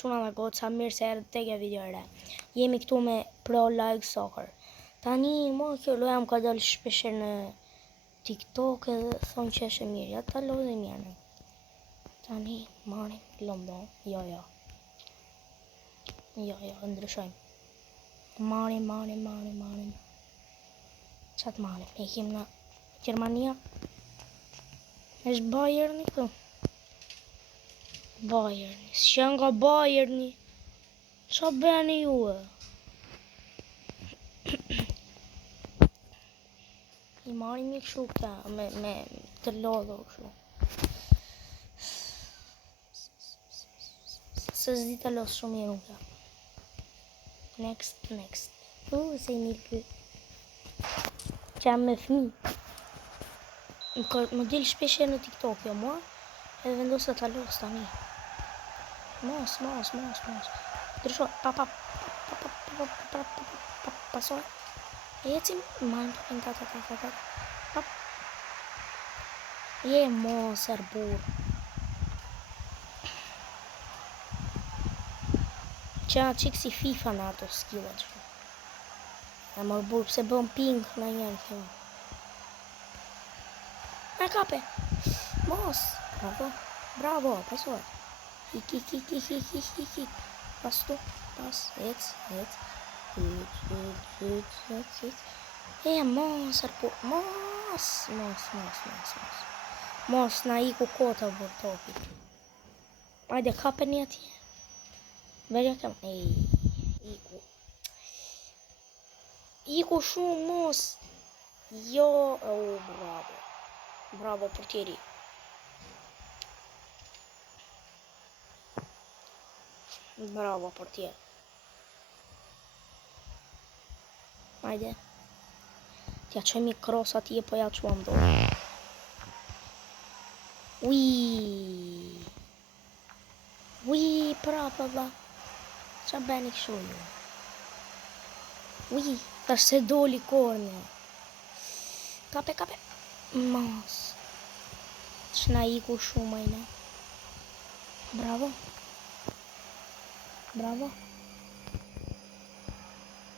Quna dhe goca, mirë se erë të ke video re. Jemi këtu me Pro Like Soccer. Tani, kjo loja më ka dalë shpesher në TikTok edhe thonë që është mirë. Ja ta lojë dhe mirë. Tani, marim lomdo. Jo, ndryshojmë. Marim. Qatë marim? E kim në Gjermania. Eshtë Bayerni këtu. Bayerni. S'ja nga Bayerni. Qa bëni ju e? I marim i këshu këta. Me të lodhur këshu. Se s'di të lodhë shumë mirë unë këta. Next. Se i mirë kë. Qa me fmi. Më dilë shpeshe në TikTok jo mua. Edhe vendosë të los tani. Mos. Drysho. Pasoj. Ecim. Marim papin ta. Je mos erbur. Qa qik si FIFA në ato skillat. E mërë burë pëse bëm ping në njërë kjo. E kape. Mos. Bravo. Pasoj. Hik. Pas tu. Pas. Ec. E mos erbur. Mos na iku kota bër topi. Ajde kape një atje. Verja kam. Iku shumë mos. Jo. Bravo portieri. Bravo portier. Ajde. Tja qojmi kros atje po ja quam do. Ui, prapa vla. Qa beni këshu ju? Ui, tash se doli kornja. Kape. Mos. Shna iku shumë ajna. Bravo.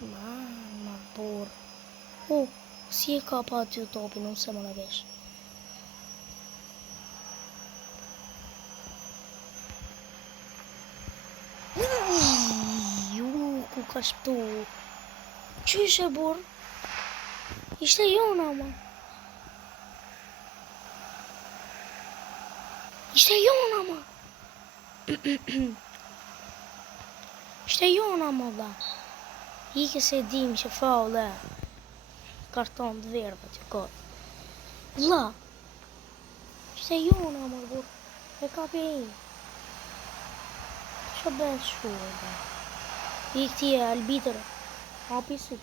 Ma por. Si e ka pa aty topin, unë se më në vesh. Ku ka shptu. Qysh e bur? Ishte jona, ma. Ishte jona, ma, da. Ike se dim që faul e. Karton të verë, që kotë. Vla. Ishte jona, ma, bur. E kapi e. Që bënë shu, da. I këti e albitër. Apisit.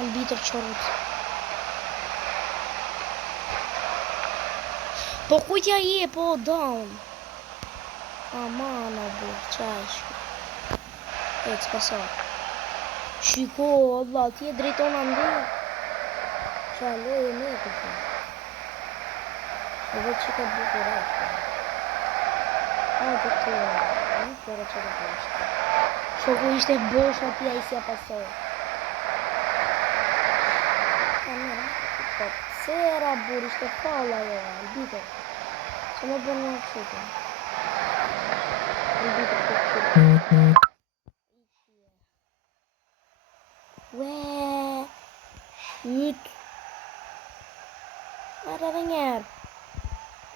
Albitër qërët. Po kujtja je, po down. Amana, bur, qash. E të pasar. Shiko, Allah, ti e drejtona ndi. Qa loje me të të. E vetë që ka bukur e. Ajde të në kërë që të bështë. Shoku ishte bosh atja i si a pasoj. Sera bur, ishte falla jo, albitër. Që më bërë në qëtë. Albitër të qëtë. Yt. Arë edhe njerë.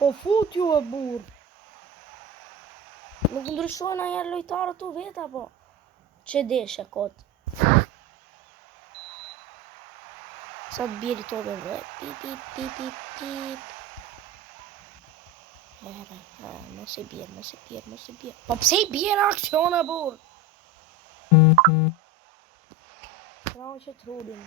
Po fut ju e bur. Nuk ndryshojnë a njerë lojtarët të veta, po. Që deshe, kotë. Sa të bjeri të dhe dhe. Pip. Mos e bjerë. Po pse i bjerë akciona, bur? Trao që trudin.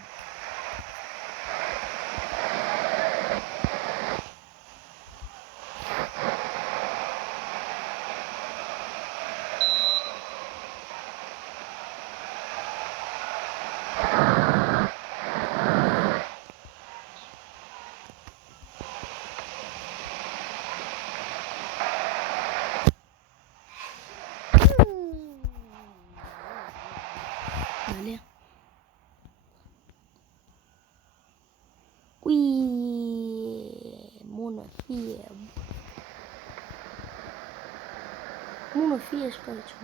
Mu në fije shpej që.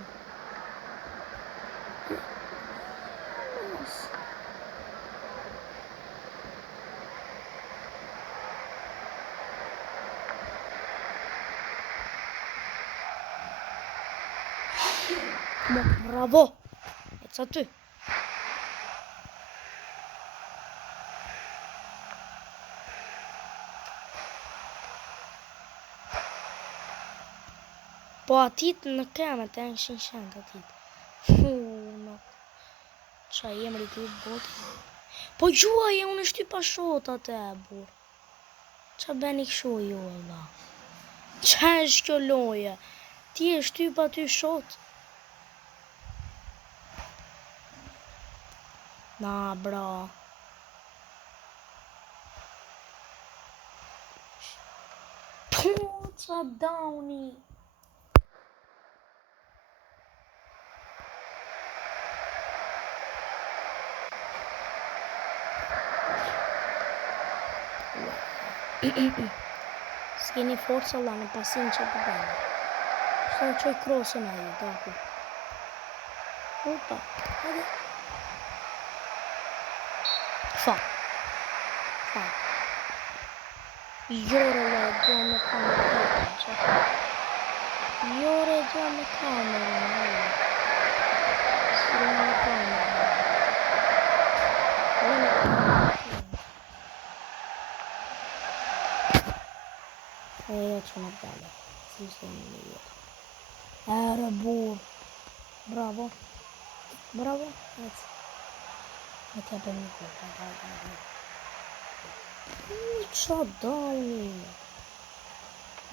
Bravo! E ca ty. Po atit në kemet e në shinshent atit. No. Qa jemri të bot. Po gjuaj e unë shty pa shot atë e bur. Qa beni këshu ju e la. Qa është kjo loje? Ti e shty pa ty shot. Na bra. Po qa downi. S'keni forca la në pasin që për bërë. Shtë në qoj krosën a ju, daku. Opa, hajde. Fa. Jore la, dua me kamerë. Jore dua me kamerë. Së me kamerë. E që më dale, si se një një jetë. Ere bur. Bravo. Bravo, ecë. Me t'ja për një kërë. Qa downi.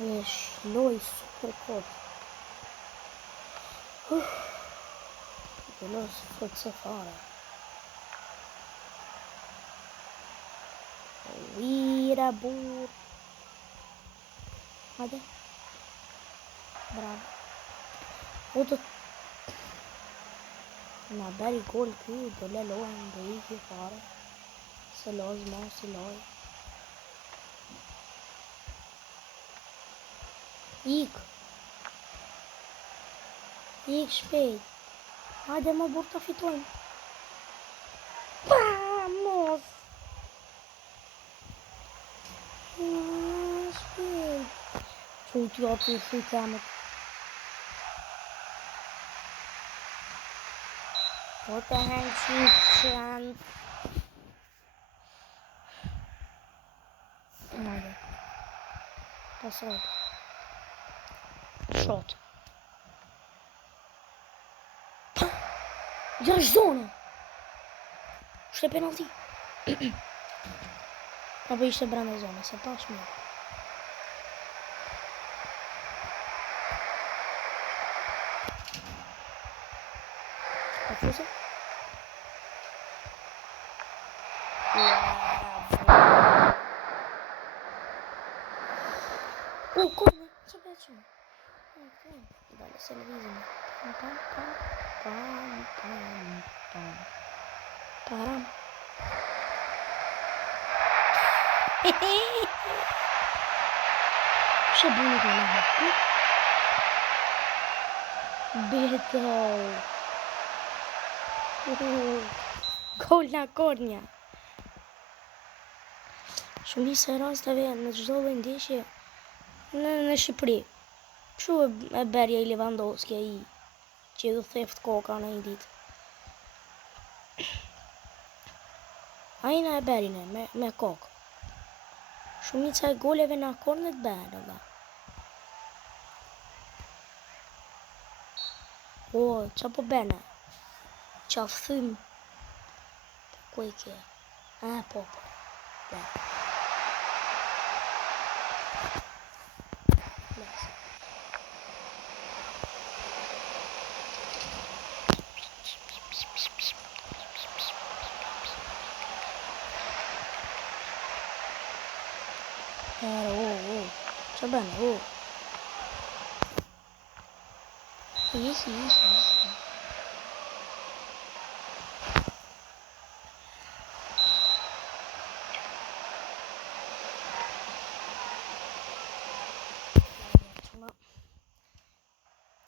E shloj super kot. Bëllos fëtë se fare. Uira bur. Hajde. Bravo. O të... Na beri gol ky, do le lohen, do iki fare. Se loz ma, se loj. Ik shpejt. Hajde më burë të fitojnë. Vamos! Shpejt. Që t'jo aty fitemet. Po të hangë që janë. Hajde. Pasroj. Shot. Gjash zone. Shte penalti. Apo ishte brenda zone, se ta shmirë. A fuse? Korne, që beqëm? Dale, se lëvizim. Param. Që buni të në hëpë? Beto. Gol nga Kornja. Shumisë e rasteve në çdo lloj ndeshje në Shqipëri. Kështu e berja i Lewandowski ai që do theft koka në një ditë. Ai na e berin me kokë. Shumica e goleve në kornet berë, da. O, qa po bene? Qa fthym? Ku i ke? Po. Qa bene? Easy.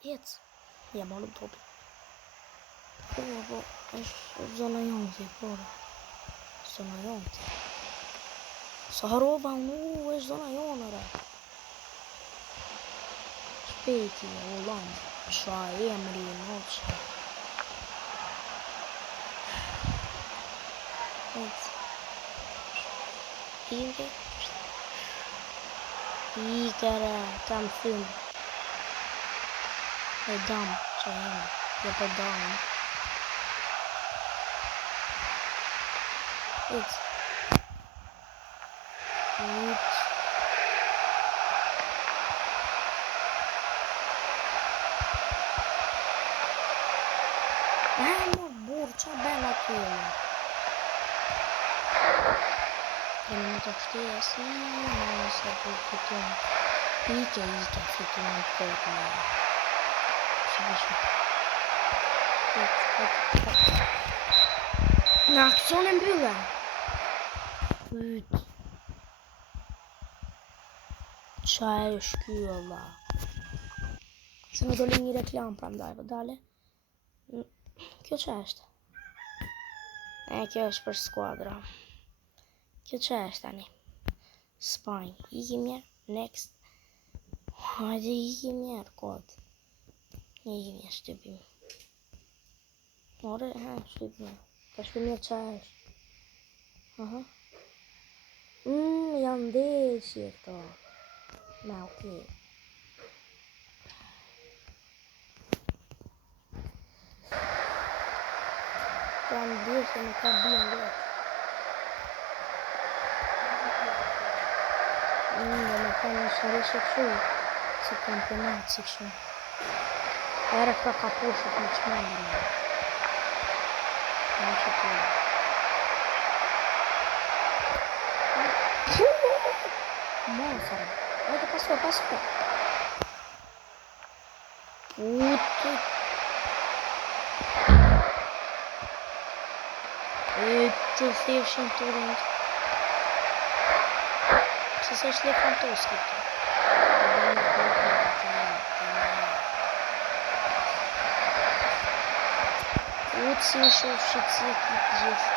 Ec. Ja malu topi. Po, është zona jonti, por. Zona jonti. Sa harova unë, është zona jonë, re. Shpeti, Holland. Qa emri, noqë. Ec. Ikere, kam thymë. E dam, që jenë, jep e dam. Ec. Mor, burë, qa ben aty, e minuta kështeja si, se për fitun. Ike, fitun në këtë, Në aksion e mbyllë. Qa e shkyo, la. Se me dole një reklam pra mdaj, vë dale. Kjo që është? Kjo është për skuadra. Kjo që është tani? Spajnë. Ikim njerë. Next. Hajde ikim njerë, kod. Ikim njerë, shtypim. Ore, shtypim. Ka shpim njerë që është? Janë ndeshje këto. Na, okej. Janë ndeshje, me ka bia ndeshje. Dhe me ka në shëndeshje këshu. Se kampionat, si këshu. Ere këta ka poshët në qmendë. Në që të Mosara. Ajde, paso. Putu. Të thefshin të rëndë. Se se është le fantoski të. Putu si në shofë shqitësi këtë gjithë.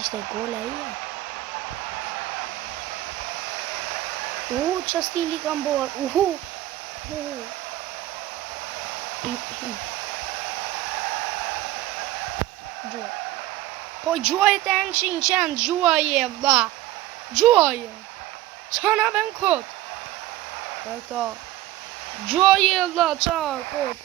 Ishte gola ija. Qa stili kam borë. Gjuaj. Po gjuaj të në 100 gjuaj e vla. Gjuaj e. Qa na ben kod? Gjuaj e vla, qa kod?